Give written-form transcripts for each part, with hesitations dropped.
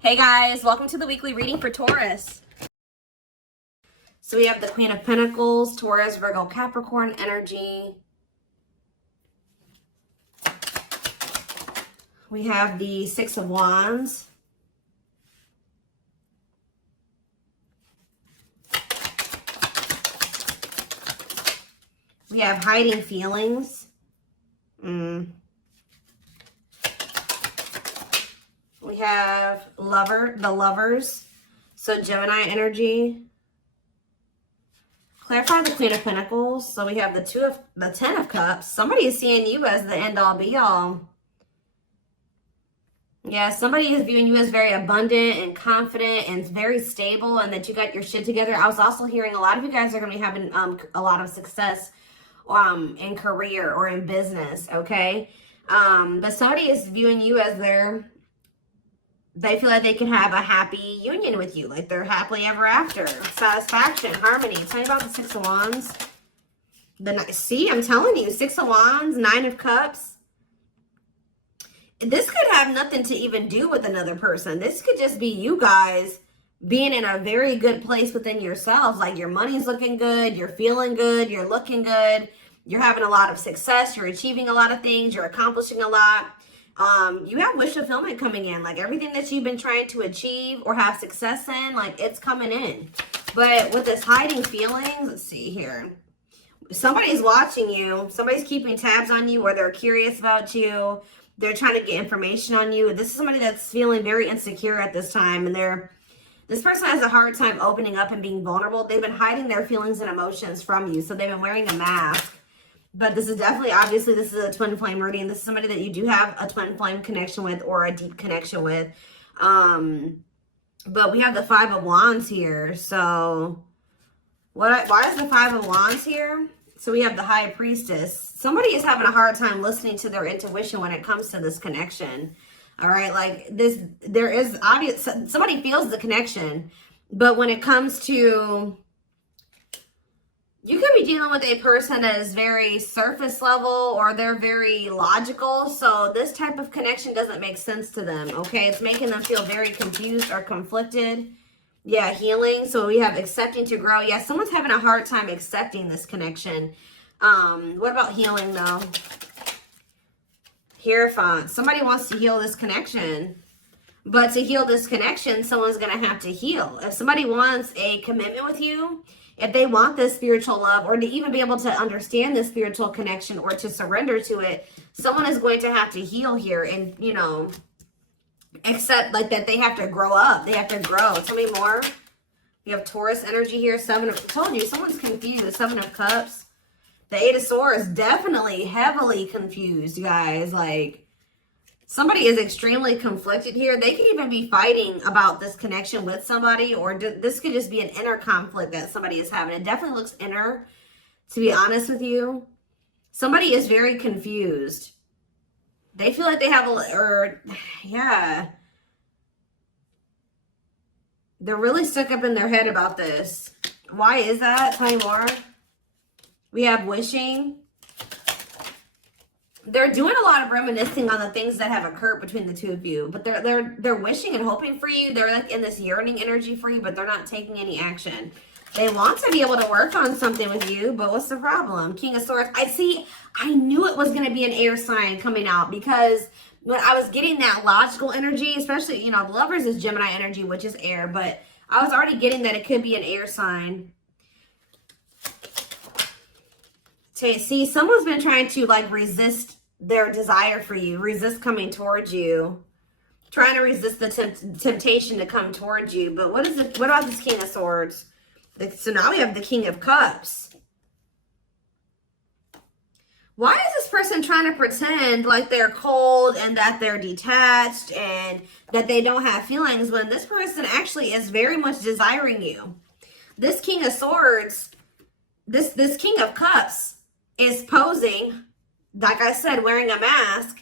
Hey guys, welcome to the weekly reading for Taurus. So we have the Queen of Pentacles, Taurus, Virgo, Capricorn energy. We have the Six of Wands. We have hiding feelings. We have the lovers. So Gemini energy. Clarify the Queen of Pentacles. So we have the Ten of Cups. Somebody is seeing you as the end all be all. Yeah, somebody is viewing you as very abundant and confident and very stable, and that you got your shit together. I was also hearing a lot of you guys are going to be having a lot of success in career or in business, okay? But somebody is viewing you as they feel like they can have a happy union with you, like they're happily ever after, satisfaction, harmony. Tell me about the Six of Wands. See, I'm telling you, Six of Wands, Nine of Cups. This could have nothing to even do with another person. This could just be you guys being in a very good place within yourselves. Like your money's looking good, you're feeling good, you're looking good, you're having a lot of success, you're achieving a lot of things, you're accomplishing a lot. You have wish fulfillment coming in. Like everything that you've been trying to achieve or have success in, like it's coming in. But with this hiding feelings, let's see here. Somebody's watching you. Somebody's keeping tabs on you, or they're curious about you. They're trying to get information on you. This is somebody that's feeling very insecure at this time. And this person has a hard time opening up and being vulnerable. They've been hiding their feelings and emotions from you. So they've been wearing a mask. But this is definitely, obviously, this is a twin flame reading. This is somebody that you do have a twin flame connection with or a deep connection with. But we have the Five of Wands here. So why is the Five of Wands here? So we have the High Priestess. Somebody is having a hard time listening to their intuition when it comes to this connection. All right, like there is obvious, somebody feels the connection, but when it comes to, you could be dealing with a person that is very surface level or they're very logical. So this type of connection doesn't make sense to them, okay? It's making them feel very confused or conflicted. Yeah, healing. So we have accepting to grow. Yeah, someone's having a hard time accepting this connection. What about healing though? Hierophant. Somebody wants to heal this connection. But to heal this connection, someone's going to have to heal. If somebody wants a commitment with you, if they want this spiritual love, or to even be able to understand this spiritual connection or to surrender to it, someone is going to have to heal here and, you know, accept like that they have to grow up. They have to grow. Tell me more. You have Taurus energy here. Told you, someone's confused. Seven of Cups. The Eight of Swords, definitely heavily confused, you guys. Like, somebody is extremely conflicted here. They could even be fighting about this connection with somebody, or this could just be an inner conflict that somebody is having. It definitely looks inner, to be honest with you. Somebody is very confused. They feel like they have yeah. They're really stuck up in their head about this. Why is that? Tell me more. We have wishing. They're doing a lot of reminiscing on the things that have occurred between the two of you, but they're wishing and hoping for you. They're like in this yearning energy for you, but they're not taking any action. They want to be able to work on something with you, but what's the problem? King of Swords. I knew it was going to be an air sign coming out, because when I was getting that logical energy, especially, you know, the Lovers is Gemini energy, which is air, but I was already getting that it could be an air sign. See, someone's been trying to like resist their desire for you, resist coming towards you, trying to resist the temptation to come towards you. But what about this King of Swords? So now we have the King of Cups. Why is this person trying to pretend like they're cold and that they're detached and that they don't have feelings, when this person actually is very much desiring you? This King of Swords, this King of Cups is posing, like I said, wearing a mask.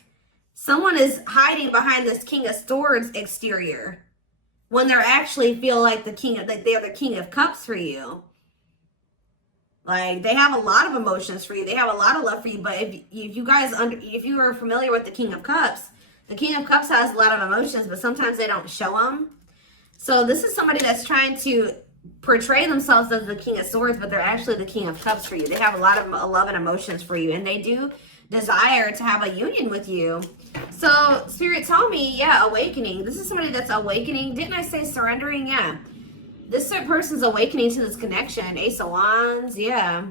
Someone is hiding behind this King of Swords exterior when they're actually feel like they're the King of Cups for you. Like, they have a lot of emotions for you. They have a lot of love for you. But if you are familiar with the King of Cups, The King of Cups has a lot of emotions, but sometimes they don't show them. So this is somebody that's trying to portray themselves as the King of Swords, but they're actually the King of Cups for you. They have a lot of love and emotions for you, and they do desire to have a union with you. So Spirit, tell me, yeah, awakening. This is somebody that's awakening. Didn't I say surrendering? Yeah. This person's awakening to this connection. Ace of Wands, yeah.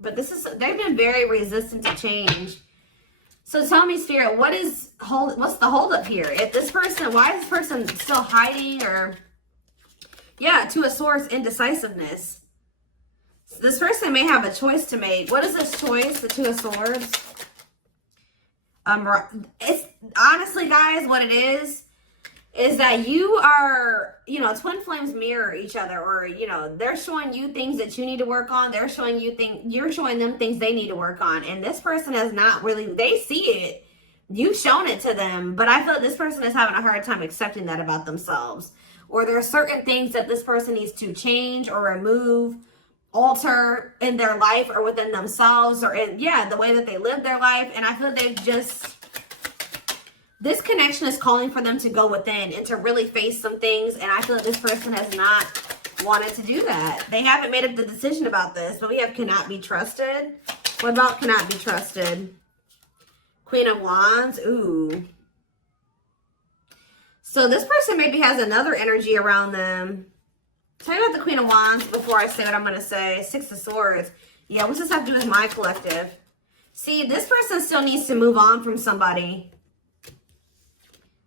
But they've been very resistant to change. So tell me, Spirit, what's the holdup here? If this person, why is this person still hiding? Or, yeah, Two of Swords, indecisiveness. So this person may have a choice to make. What is this choice? The Two of Swords. It's honestly, guys, what it is that you are, you know, twin flames mirror each other, or, you know, they're showing you things that you need to work on. They're showing you you're showing them things they need to work on. And this person has not really, they see it. You've shown it to them, but I feel like this person is having a hard time accepting that about themselves. Or there are certain things that this person needs to change or remove, alter in their life or within themselves, or in, yeah, the way that they live their life. And I feel like this connection is calling for them to go within and to really face some things. And I feel like this person has not wanted to do that. They haven't made up the decision about this, but we have cannot be trusted. What about cannot be trusted? Queen of Wands. Ooh. So this person maybe has another energy around them. Tell me about the Queen of Wands before I say what I'm going to say. Six of Swords. Yeah, what's this have to do with my collective? See, this person still needs to move on from somebody.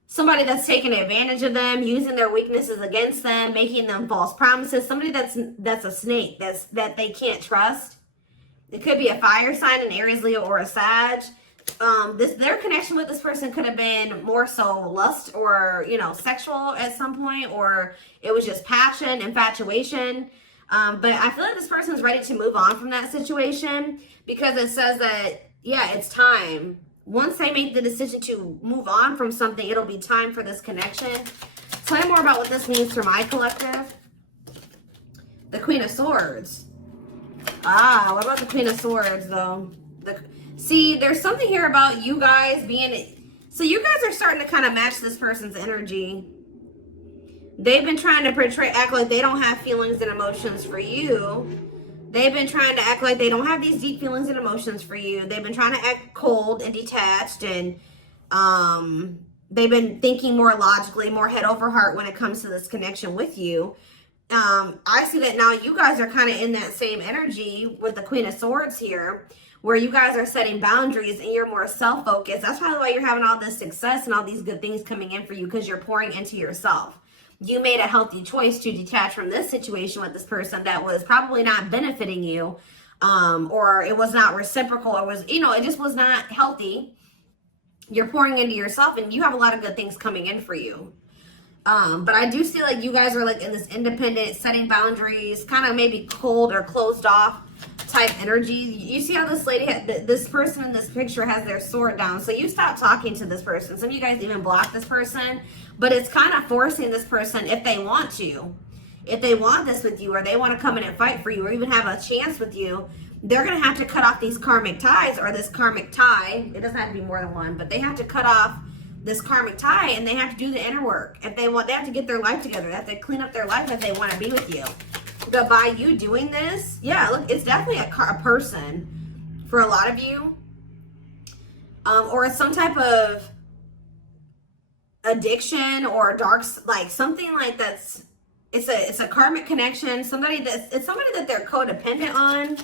Somebody that's taking advantage of them, using their weaknesses against them, making them false promises. Somebody that's a snake, that they can't trust. It could be a fire sign, an Aries, Leo, or a Sag. Their connection with this person could have been more so lust or, you know, sexual at some point, or it was just passion, infatuation. But I feel like this person's ready to move on from that situation, because it says that, yeah, it's time. Once they make the decision to move on from something, it'll be time for this connection. Tell me more about what this means for my collective. The Queen of Swords. Ah, what about the Queen of Swords, though? See, there's something here about you guys being... So you guys are starting to kind of match this person's energy. They've been trying to act like they don't have feelings and emotions for you. They've been trying to act like they don't have these deep feelings and emotions for you. They've been trying to act cold and detached, and they've been thinking more logically, more head over heart when it comes to this connection with you. I see that now you guys are kind of in that same energy with the Queen of Swords here, where you guys are setting boundaries and you're more self-focused. That's probably why you're having all this success and all these good things coming in for you, because you're pouring into yourself. You made a healthy choice to detach from this situation with this person that was probably not benefiting you, or it was not reciprocal, or was, you know, it just was not healthy. You're pouring into yourself, and you have a lot of good things coming in for you. But I do see like you guys are like in this independent, setting boundaries, kind of maybe cold or closed off type energy. You see how this lady, this person in this picture has their sword down. So you stop talking to this person. Some of you guys even block this person. But it's kind of forcing this person, if they want to, if they want this with you, or they want to come in and fight for you, or even have a chance with you, they're going to have to cut off these karmic ties, or this karmic tie. It doesn't have to be more than one, but they have to cut off this karmic tie, and they have to do the inner work. If they want, they have to get their life together. They have to clean up their life if they want to be with you. But by you doing this, yeah, look, it's definitely a person for a lot of you, or it's some type of addiction or dark, like something like that's, it's a karmic connection. It's somebody that they're codependent on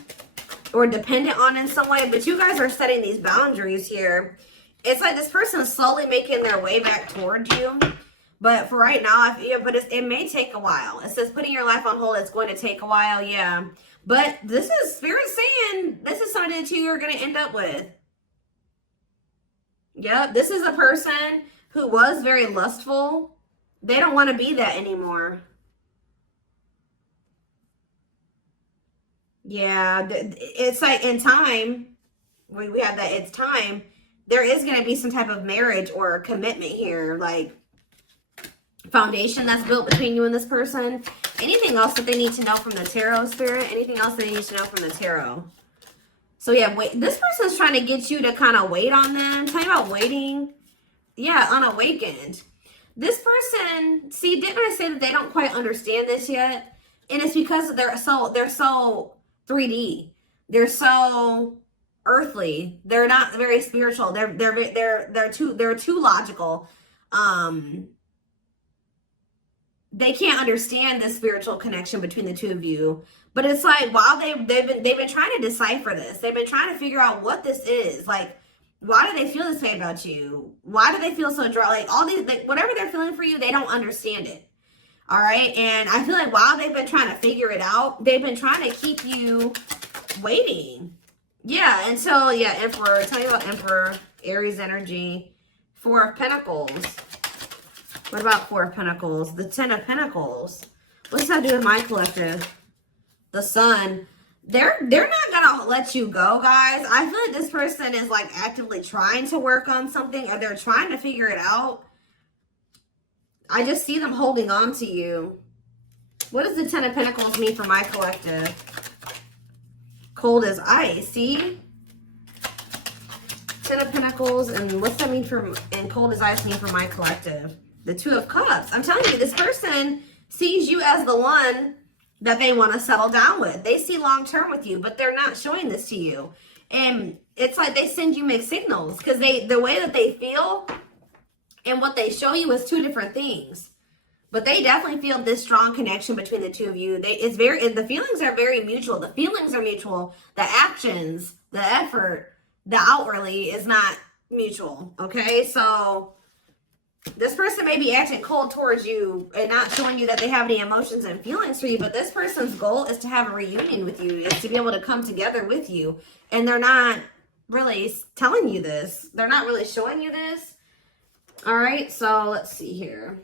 or dependent on in some way. But you guys are setting these boundaries here. It's like this person is slowly making their way back towards you. But for right now, it may take a while. It says putting your life on hold. It's going to take a while, yeah. But this is Spirit saying this is somebody that you are going to end up with. Yep, this is a person who was very lustful. They don't want to be that anymore. Yeah, it's like in time, we have that it's time. There is going to be some type of marriage or commitment here, like foundation that's built between you and this person. Anything else that they need to know from the tarot, Spirit? Anything else they need to know from the tarot? So yeah, wait. This person's trying to get you to kind of wait on them. Tell me about waiting. yeah, unawakened. This person, see, didn't I say that they don't quite understand this yet? And it's because they're so 3D. They're so earthly. They're not very spiritual. They're too logical. They can't understand the spiritual connection between the two of you. But it's like, while they've been trying to decipher this. They've been trying to figure out what this is. Like, why do they feel this way about you? Why do they feel so dry? Like, all these, like, whatever they're feeling for you, they don't understand it. All right. And I feel like while they've been trying to figure it out, they've been trying to keep you waiting. Yeah. Until, yeah, Emperor. Tell you about Emperor, Aries energy, Four of Pentacles. What about Four of Pentacles? The Ten of Pentacles. What's that do with my collective? The Sun. They're not gonna let you go, guys. I feel like this person is like actively trying to work on something, or they're trying to figure it out. I just see them holding on to you. What does the Ten of Pentacles mean for my collective? Cold as ice. See? Ten of Pentacles, and what's that mean for, and cold as ice mean for my collective? The Two of Cups. I'm telling you, this person sees you as the one that they want to settle down with. They see long term with you, but they're not showing this to you. And it's like they send you mixed signals, because the way that they feel and what they show you is two different things. But they definitely feel this strong connection between the two of you. The feelings are very mutual. The feelings are mutual. The actions, the effort, the outwardly is not mutual. Okay, so this person may be acting cold towards you and not showing you that they have any emotions and feelings for you, but this person's goal is to have a reunion with you, is to be able to come together with you. And they're not really telling you this. They're not really showing you this. All right, so let's see here.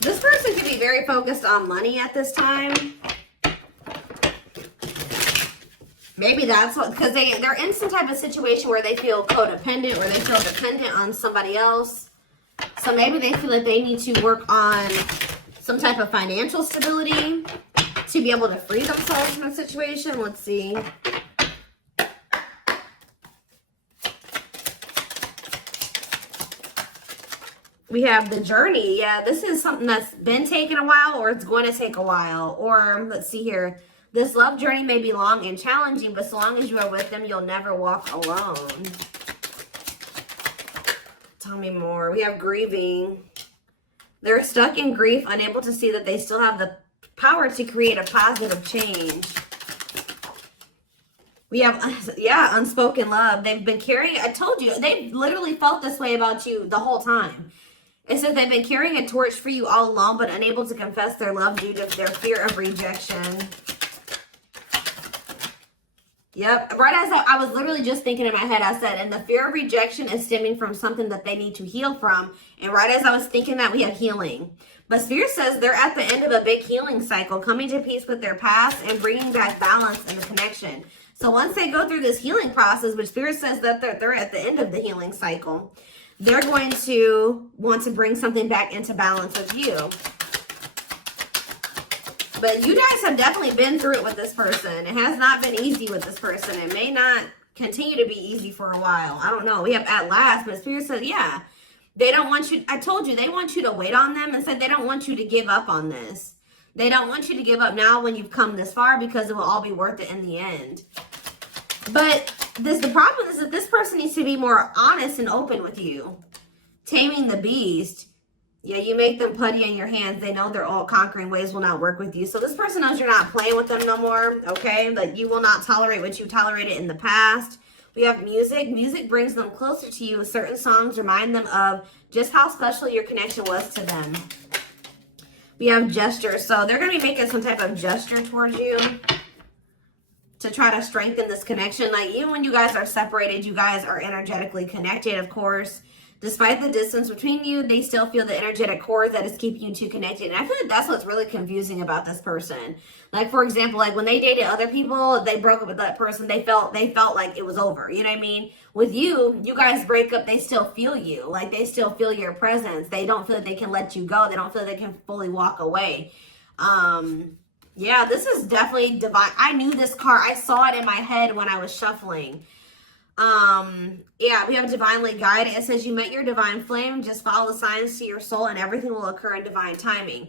This person could be very focused on money at this time. Maybe that's what, because they're in some type of situation where they feel codependent, or they feel dependent on somebody else. So maybe they feel like they need to work on some type of financial stability to be able to free themselves from a situation. Let's see. We have the journey. Yeah, this is something that's been taking a while, or it's going to take a while. Or let's see here. This love journey may be long and challenging, but so long as you are with them, you'll never walk alone. Tell me more. We have grieving. They're stuck in grief, unable to see that they still have the power to create a positive change. We have, yeah, unspoken love. They've been carrying, I told you, they've literally felt this way about you the whole time. It says they've been carrying a torch for you all along, but unable to confess their love due to their fear of rejection. Yep. Right as I was literally just thinking in my head, I said, and the fear of rejection is stemming from something that they need to heal from. And right as I was thinking that, we have healing. But Spirit says they're at the end of a big healing cycle, coming to peace with their past and bringing back balance and the connection. So once they go through this healing process, which Spirit says that they're at the end of the healing cycle, they're going to want to bring something back into balance with you. But you guys have definitely been through it with this person. It has not been easy with this person. It may not continue to be easy for a while. I don't know. We have at last, but Spirit said, yeah, they don't want you. I told you, they want you to wait on them, and said they don't want you to give up on this. They don't want you to give up now when you've come this far, because it will all be worth it in the end. But the problem is that this person needs to be more honest and open with you. Taming the beast. Yeah, you make them putty in your hands. They know their all-conquering ways will not work with you. So this person knows you're not playing with them no more, okay? Like, you will not tolerate what you tolerated in the past. We have music. Music brings them closer to you. Certain songs remind them of just how special your connection was to them. We have gestures. So they're going to be making some type of gesture towards you to try to strengthen this connection. Like, even when you guys are separated, you guys are energetically connected, of course. Despite the distance between you, they still feel the energetic cord that is keeping you two connected. And I feel like that's what's really confusing about this person. Like, for example, like when they dated other people, they broke up with that person, they felt like it was over. You know what I mean? With you, you guys break up, they still feel you. Like, they still feel your presence. They don't feel like they can let you go. They don't feel like they can fully walk away. Yeah, this is definitely divine. I knew this card. I saw it in my head when I was shuffling. Yeah, we have divinely guided. It says you met your divine flame. Just follow the signs to your soul and everything will occur in divine timing.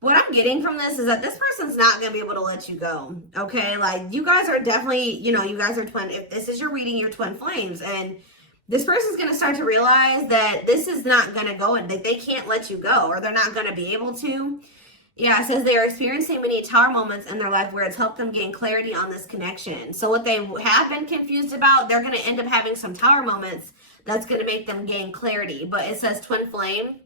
What I'm getting from this is that this person's not going to be able to let you go. Okay. Like, you guys are definitely, you know, you guys are twin. If this is your reading, you're twin flames, and this person's going to start to realize that this is not going to go and that they can't let you go, or they're not going to be able to. Yeah, it says they are experiencing many tower moments in their life where it's helped them gain clarity on this connection. So what they have been confused about, they're going to end up having some tower moments that's going to make them gain clarity. But it says twin flame.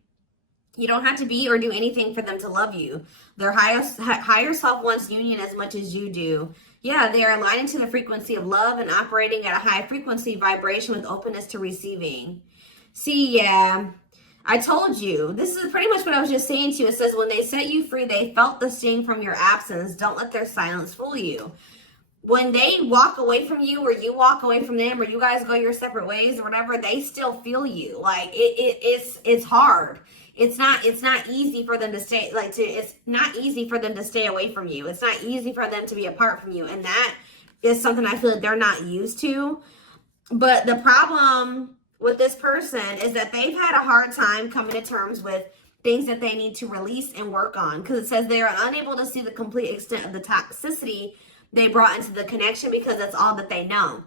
You don't have to be or do anything for them to love you. Their higher self wants union as much as you do. Yeah, they are aligning to the frequency of love and operating at a high frequency vibration with openness to receiving. See, yeah. I told you, this is pretty much what I was just saying to you. It says, when they set you free, they felt the sting from your absence. Don't let their silence fool you. When they walk away from you, or you walk away from them, or you guys go your separate ways or whatever, they still feel you. Like, it's hard. It's not easy for them to stay, it's not easy for them to stay away from you. It's not easy for them to be apart from you. And that is something I feel like they're not used to. But the problem with this person is that they've had a hard time coming to terms with things that they need to release and work on, because it says they are unable to see the complete extent of the toxicity they brought into the connection because that's all that they know.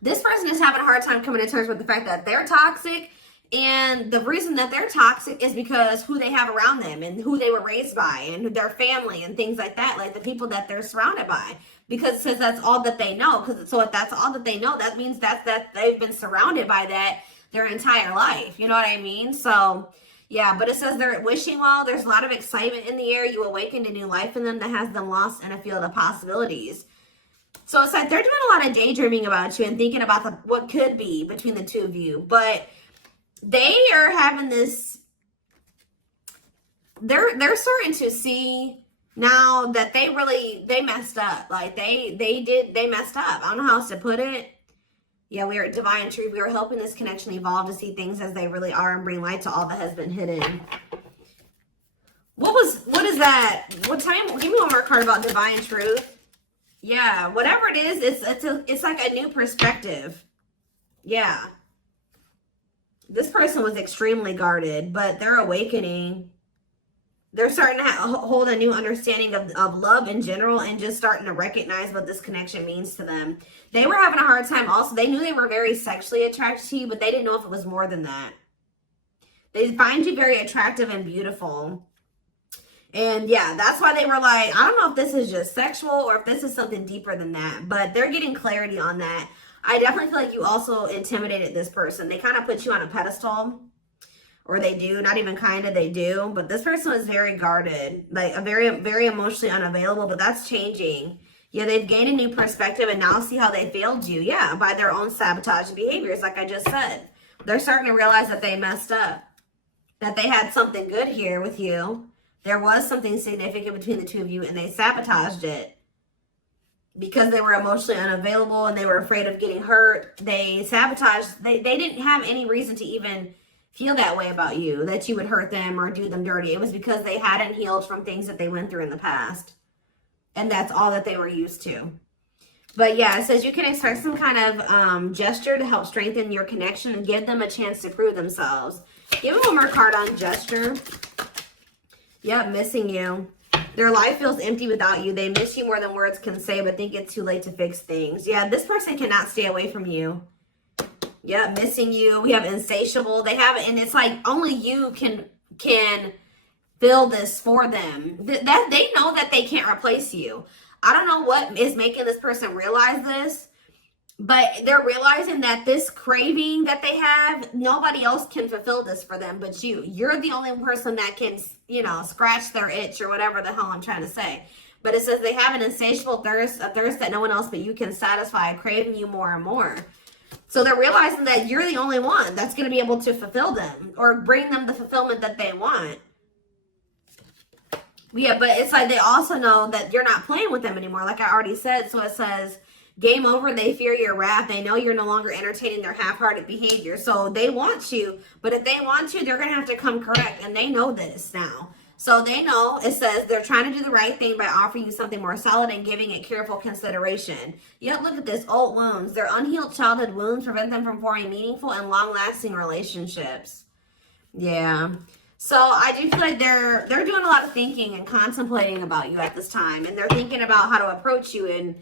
This person is having a hard time coming to terms with the fact that they're toxic, and the reason that they're toxic is because who they have around them and who they were raised by and their family and things like that, like the people that they're surrounded by. Because it says that's all that they know. So if that's all that they know, that means that they've been surrounded by that their entire life. You know what I mean? So, yeah, but it says they're wishing well. There's a lot of excitement in the air. You awakened a new life in them that has them lost in a field of possibilities. So it's like they're doing a lot of daydreaming about you and thinking about what could be between the two of you. But they are having this, they're starting to see now that they messed up. Like they messed up. I don't know how else to put it. Yeah, we are at divine truth. We are helping this connection evolve to see things as they really are and bring light to all that has been hidden. What is that? Give me one more card about divine truth. Yeah, whatever it is, it's like a new perspective. Yeah. This person was extremely guarded, but they're awakening. They're starting to hold a new understanding of love in general, and just starting to recognize what this connection means to them. They were having a hard time also. They knew they were very sexually attracted to you, but they didn't know if it was more than that. They find you very attractive and beautiful. And yeah, that's why they were like, I don't know if this is just sexual or if this is something deeper than that, but they're getting clarity on that. I definitely feel like you also intimidated this person. They kind of put you on a pedestal. Or they do, not even kind of, they do. But this person was very guarded, like a very, very emotionally unavailable, but that's changing. Yeah, they've gained a new perspective and now see how they failed you. Yeah, by their own sabotage behaviors, like I just said. They're starting to realize that they messed up, that they had something good here with you. There was something significant between the two of you, and they sabotaged it because they were emotionally unavailable and they were afraid of getting hurt. They sabotaged, they didn't have any reason to even feel that way about you, that you would hurt them or do them dirty. It was because they hadn't healed from things that they went through in the past. And that's all that they were used to. But yeah, it says you can expect some kind of gesture to help strengthen your connection and give them a chance to prove themselves. Give them one more card on gesture. Yep, missing you. Their life feels empty without you. They miss you more than words can say, but think it's too late to fix things. Yeah, this person cannot stay away from you. Yeah, missing you. We have insatiable. They have it, and it's like only you can fill this for them. That they know that they can't replace you. I don't know what is making this person realize this, but they're realizing that this craving that they have, nobody else can fulfill this for them but you. You're the only person that can, you know, scratch their itch or whatever the hell I'm trying to say. But it says they have an insatiable thirst, a thirst that no one else but you can satisfy, craving you more and more. So they're realizing that you're the only one that's going to be able to fulfill them or bring them the fulfillment that they want. Yeah, but it's like they also know that you're not playing with them anymore, like I already said. So it says, game over, they fear your wrath. They know you're no longer entertaining their half-hearted behavior. So they want you, but if they want you, they're going to have to come correct. And they know this now. So they know, it says, they're trying to do the right thing by offering you something more solid and giving it careful consideration. Yet look at this, old wounds. Their unhealed childhood wounds prevent them from forming meaningful and long-lasting relationships. Yeah. So I do feel like they're doing a lot of thinking and contemplating about you at this time. And they're thinking about how to approach you. And,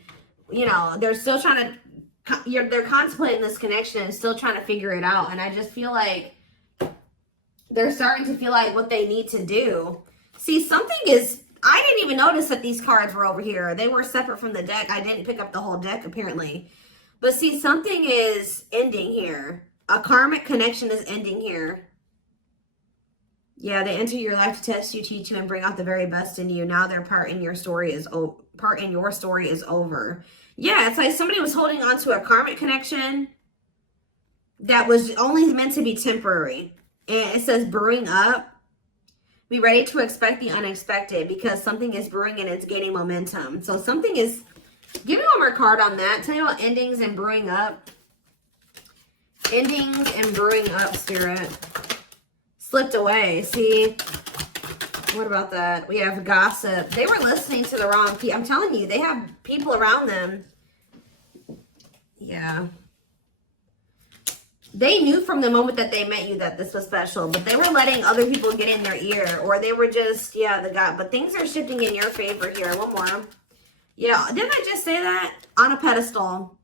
you know, they're still trying to, they're contemplating this connection and still trying to figure it out. And I just feel like they're starting to feel like what they need to do. See, something is, I didn't even notice that these cards were over here. They were separate from the deck. I didn't pick up the whole deck, apparently. But see, something is ending here. A karmic connection is ending here. Yeah, they enter your life to test you, teach you, and bring out the very best in you. Now their part in your story is over. Yeah, it's like somebody was holding on to a karmic connection that was only meant to be temporary. And it says brewing up. Be ready to expect the unexpected because something is brewing and it's gaining momentum. So something is, give me one more card on that. Tell me about endings and brewing up. Endings and brewing up, Spirit. Slipped away. See, what about that? We have gossip. They were listening to the wrong people. I'm telling you, they have people around them. Yeah. They knew from the moment that they met you that this was special, but they were letting other people get in their ear, or they were just, yeah, the God. But things are shifting in your favor here. One more. Yeah, didn't I just say that? On a pedestal.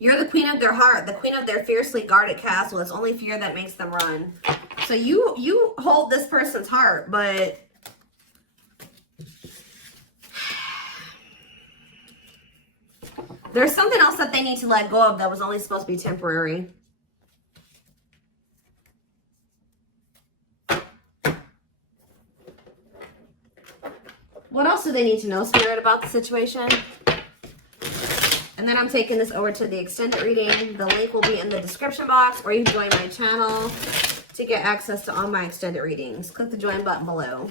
You're the queen of their heart, the queen of their fiercely guarded castle. It's only fear that makes them run. So you hold this person's heart, but there's something else that they need to let go of that was only supposed to be temporary. What else do they need to know, Spirit, about the situation? And then I'm taking this over to the extended reading. The link will be in the description box, or you can join my channel to get access to all my extended readings. Click the join button below.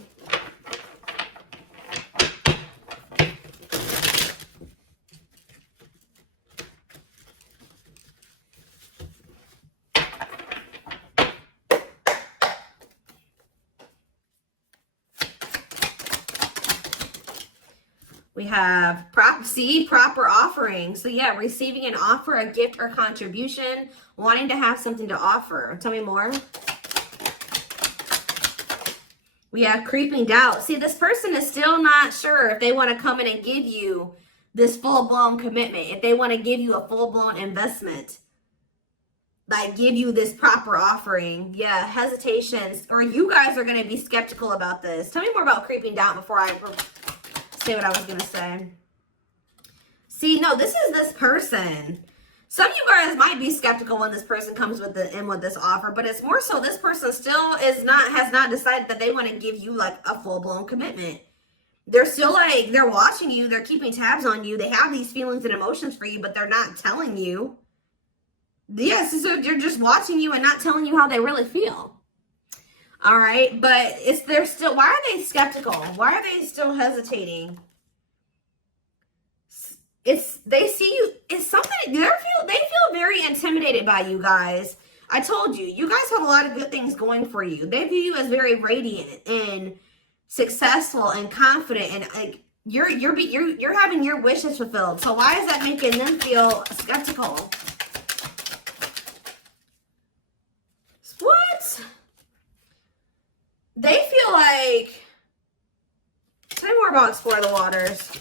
We have proper offering. So yeah, receiving an offer, a gift, or contribution, wanting to have something to offer. Tell me more. We have creeping doubt. See, this person is still not sure if they want to come in and give you this full-blown commitment, if they want to give you a full-blown investment, like give you this proper offering. Yeah, hesitations, or you guys are going to be skeptical about this. Tell me more about creeping doubt before I say what I was going to say. See, no, this is this person. Some of you guys might be skeptical when this person comes with this offer, but it's more so this person still has not decided that they want to give you like a full-blown commitment. They're still like, they're watching you, they're keeping tabs on you, they have these feelings and emotions for you, but they're not telling you. Yes, so they're just watching you and not telling you how they really feel. All right, but they're still, why are they skeptical? Why are they still hesitating? They see you, it's something, they feel very intimidated by you guys. I told you, you guys have a lot of good things going for you. They view you as very radiant and successful and confident, and like you're having your wishes fulfilled. So why is that making them feel skeptical? What? They feel like, tell me more about Explore the Waters.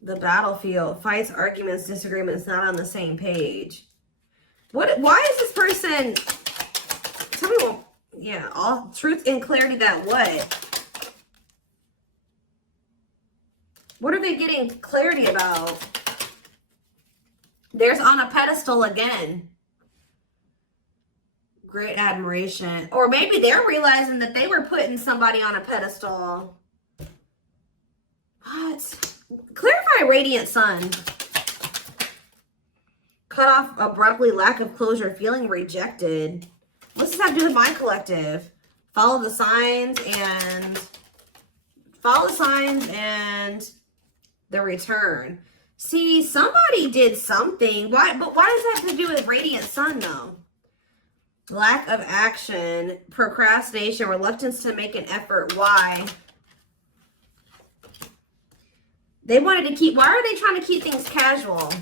The battlefield, fights, arguments, disagreements, not on the same page. Why is this person, tell me what, yeah, all truth and clarity that what? What are they getting clarity about? There's on a pedestal again. Great admiration. Or maybe they're realizing that they were putting somebody on a pedestal. What? Clarify radiant sun. cut off abruptly, lack of closure, feeling rejected. What's this have to do with my collective? Follow the signs and the return. See, somebody did something. Why? But why does that have to do with radiant sun though? Lack of action, procrastination, reluctance to make an effort. Why? They wanted to keep, why are they trying to keep things casual?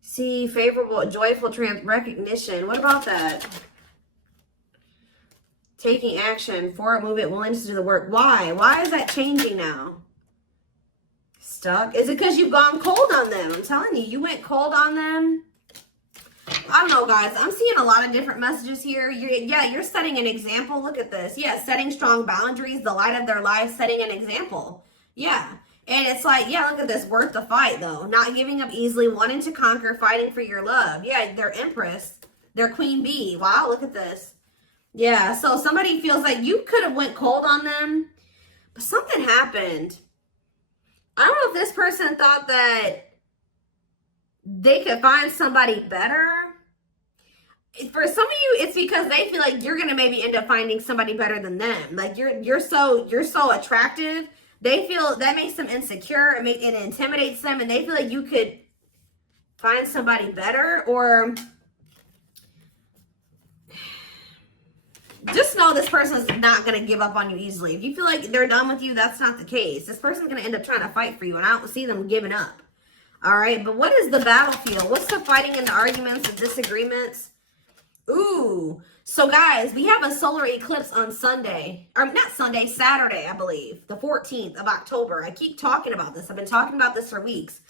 See, favorable, joyful recognition. What about that? Taking action, forward movement, willingness to do the work. Why? Why is that changing now? Stuck? Is it because you've gone cold on them? I'm telling you, you went cold on them. I don't know, guys. I'm seeing a lot of different messages here. You're setting an example. Look at this. Yeah, setting strong boundaries, the light of their life, setting an example. Yeah. And it's like, yeah, look at this. Worth the fight, though. Not giving up easily, wanting to conquer, fighting for your love. Yeah, they're Empress. They're Queen Bee. Wow, look at this. Yeah, so somebody feels like you could have went cold on them, but something happened. I don't know if this person thought that they could find somebody better. For some of you, it's because they feel like you're gonna maybe end up finding somebody better than them. Like you're so attractive. They feel that makes them insecure. It intimidates them, and they feel like you could find somebody better. Or just know this person is not going to give up on you easily. If you feel like they're done with you, that's not the case. This person's going to end up trying to fight for you, and I don't see them giving up. All right, but what is the battlefield? What's the fighting and the arguments and disagreements? Ooh, so guys, we have a solar eclipse on Sunday. Or not Sunday, Saturday, I believe. The 14th of October. I keep talking about this. I've been talking about this for weeks.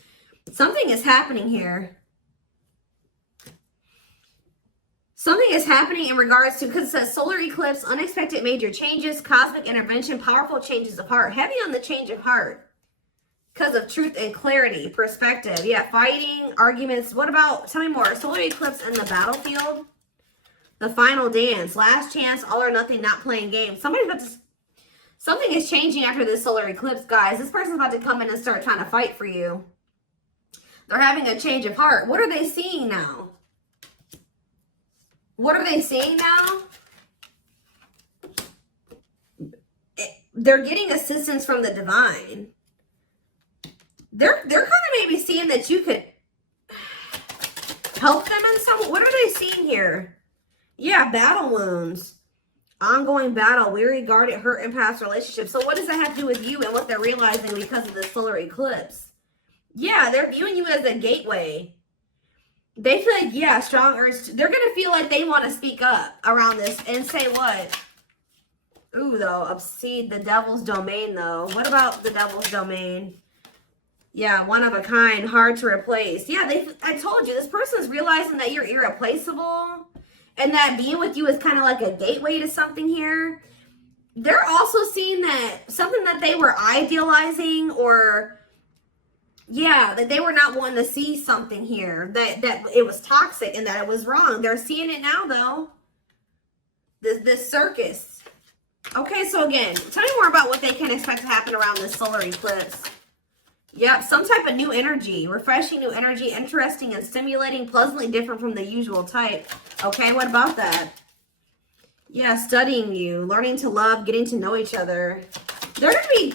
Something is happening here. Something is happening in regards to, because it says solar eclipse, unexpected major changes, cosmic intervention, powerful changes of heart. Heavy on the change of heart. Because of truth and clarity, perspective. Yeah, fighting, arguments. What about, tell me more. Solar eclipse in the battlefield. The final dance, last chance, all or nothing, not playing games. Somebody's about to, something is changing after this solar eclipse, guys. This person's about to come in and start trying to fight for you. They're having a change of heart. What are they seeing now? What are they seeing now? They're getting assistance from the divine. They're kind of maybe seeing that you could help them in some. What are they seeing here? Yeah, battle wounds. Ongoing battle, weary, guarded, hurt, and past relationships. So what does that have to do with you and what they're realizing because of this solar eclipse? Yeah, they're viewing you as a gateway. They feel like, yeah, strong urge. They're going to feel like they want to speak up around this and say what? Ooh, though, obsede the devil's domain, though. What about the devil's domain? Yeah, one of a kind, hard to replace. Yeah, I told you, this person's realizing that you're irreplaceable. And that being with you is kind of like a gateway to something here. They're also seeing that something that they were idealizing, or yeah, that they were not wanting to see something here. That it was toxic and that it was wrong. They're seeing it now though. This circus. Okay, so again, tell me more about what they can expect to happen around this solar eclipse. Yep, some type of new energy, refreshing new energy, interesting and stimulating, pleasantly different from the usual type. Okay, what about that? Yeah, studying you, learning to love, getting to know each other. You're going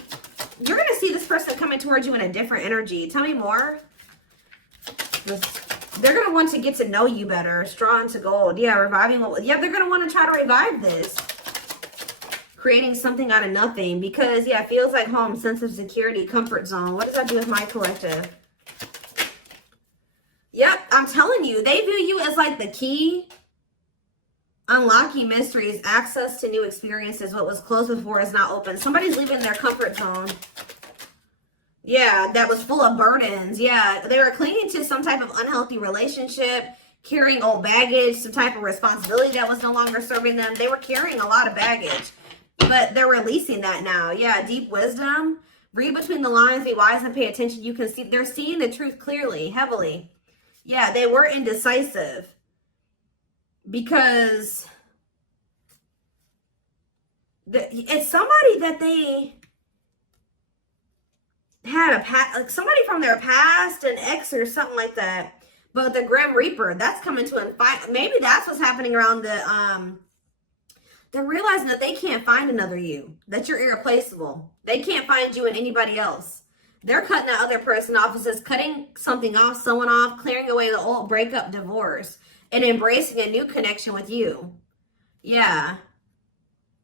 to see this person coming towards you in a different energy. Tell me more. They're going to want to get to know you better. Straw into gold. Yeah, reviving. Yeah, they're going to want to try to revive this. Creating something out of nothing, because yeah, it feels like home, sense of security, comfort zone. What does that do with my collective? Yep, I'm telling you, they view you as like the key. Unlocking mysteries, access to new experiences. What was closed before is now open. Somebody's leaving their comfort zone. Yeah, that was full of burdens. Yeah, they were clinging to some type of unhealthy relationship, carrying old baggage, some type of responsibility that was no longer serving them. They were carrying a lot of baggage. But they're releasing that now. Yeah, deep wisdom. Read between the lines, be wise and pay attention. You can see, they're seeing the truth clearly, heavily. Yeah, they were indecisive. Because it's somebody that they had like somebody from their past, an ex or something like that. But the Grim Reaper, that's coming to an fight. Maybe that's what's happening around they're realizing that they can't find another you, that you're irreplaceable. They can't find you in anybody else. They're cutting that other person off. It says cutting something off, someone off, clearing away the old breakup, divorce, and embracing a new connection with you. Yeah.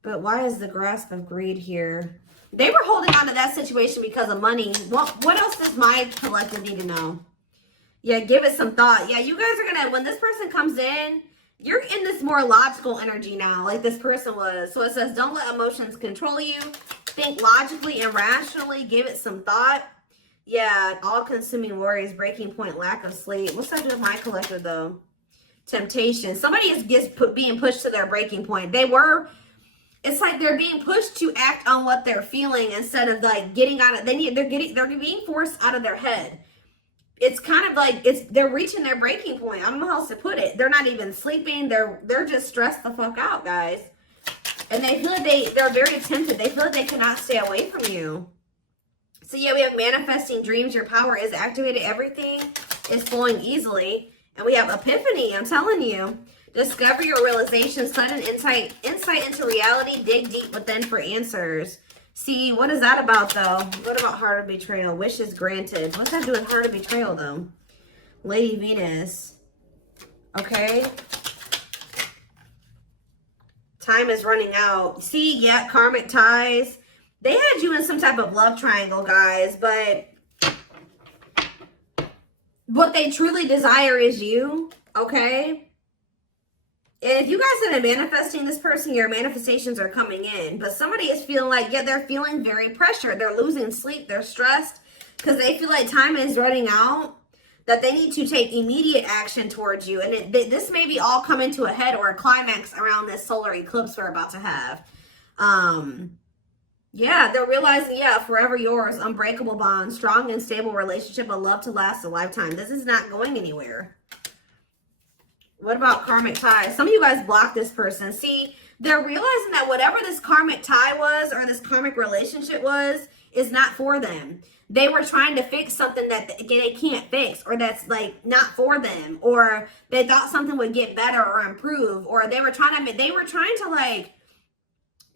But why is the grasp of greed here? They were holding on to that situation because of money. What else does my collective need to know? Yeah, give it some thought. Yeah, you guys are going to, when this person comes in, you're in this more logical energy now, like this person was. So it says, don't let emotions control you. Think logically and rationally. Give it some thought. Yeah, all-consuming worries, breaking point, lack of sleep. What's that do with my collective, though? Temptation. Somebody is being pushed to their breaking point. It's like they're being pushed to act on what they're feeling instead of like getting out of. They're being forced out of their head. It's kind of like they're reaching their breaking point. I don't know how else to put it. They're not even sleeping. They're just stressed the fuck out, guys. And they feel like they're very tempted. They feel like they cannot stay away from you. So yeah, we have manifesting dreams. Your power is activated. Everything is flowing easily. And we have epiphany. I'm telling you. Discover your realization. Sudden insight into reality. Dig deep within for answers. See, what is that about, though? What about heart of betrayal? Wishes granted. What's that do with heart of betrayal, though? Lady Venus. Okay. Time is running out. See, yeah, karmic ties. They had you in some type of love triangle, guys, but what they truly desire is you, okay? And if you guys have been manifesting this person, your manifestations are coming in. But somebody is feeling like, yeah, they're feeling very pressured. They're losing sleep. They're stressed because they feel like time is running out, that they need to take immediate action towards you. And this may be all coming to a head or a climax around this solar eclipse we're about to have. Yeah, they're realizing, yeah, forever yours, unbreakable bond, strong and stable relationship, a love to last a lifetime. This is not going anywhere. What about karmic ties? Some of you guys blocked this person. See, they're realizing that whatever this karmic tie was or this karmic relationship was is not for them. They were trying to fix something that they can't fix, or that's like not for them, or they thought something would get better or improve, or they were trying to like,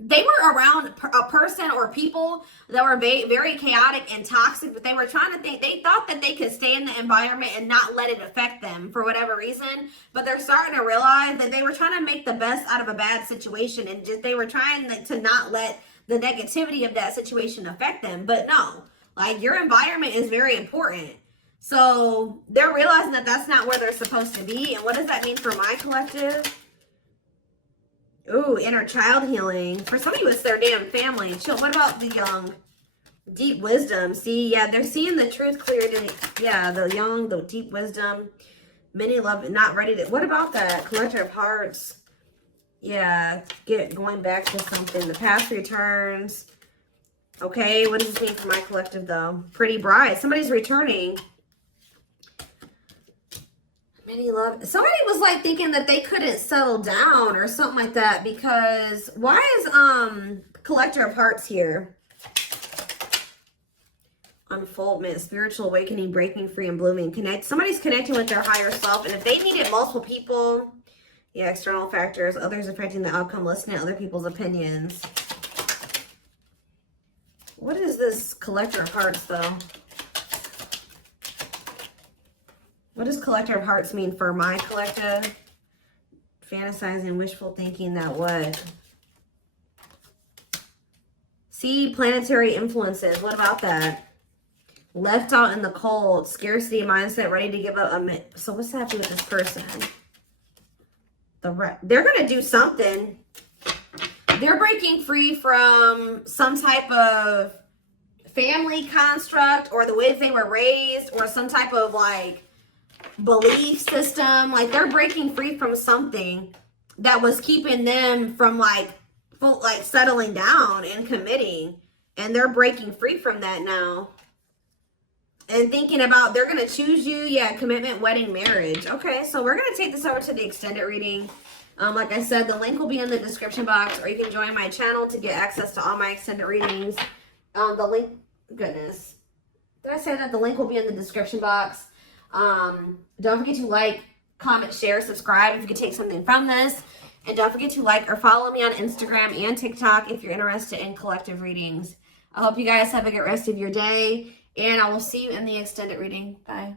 they were around a person or people that were very chaotic and toxic, but they were trying to they thought that they could stay in the environment and not let it affect them for whatever reason. But they're starting to realize that they were trying to make the best out of a bad situation, and just they were trying to not let the negativity of that situation affect them. But no, like, your environment is very important. So they're realizing that that's not where they're supposed to be. And what does that mean for my collective? Ooh, inner child healing. For some of you, it's their damn family. Chill. What about the young? Deep wisdom. See, yeah, they're seeing the truth cleared. Yeah, the young, the deep wisdom. Many love, not ready to. What about that? Collector of hearts. Yeah, going back to something. The past returns. Okay, what does this mean for my collective, though? Pretty bride. Somebody's returning. Love. Somebody was like thinking that they couldn't settle down or something like that, because why is collector of hearts here? Unfoldment, spiritual awakening, breaking free and blooming. Somebody's connecting with their higher self, and if they needed multiple people, yeah, external factors, others affecting the outcome, listening to other people's opinions. What is this collector of hearts, though? What does collector of hearts mean for my collective? Fantasizing, wishful thinking, that what? See, planetary influences. What about that? Left out in the cold, scarcity mindset, ready to give up. So what's happening with this person? They're going to do something. They're breaking free from some type of family construct, or the way they were raised, or some type of like belief system. Like, they're breaking free from something that was keeping them from like settling down and committing, and they're breaking free from that now and thinking about they're going to choose you. Yeah, commitment, wedding, marriage. Okay, so we're going to take this over to the extended reading. Like I said, the link will be in the description box, or you can join my channel to get access to all my extended readings. The link, goodness, did I say that? The link will be in the description box. Don't forget to like, comment, share, subscribe if you can take something from this. And don't forget to like or follow me on Instagram and TikTok if you're interested in collective readings. I hope you guys have a good rest of your day, and I will see you in the extended reading. Bye.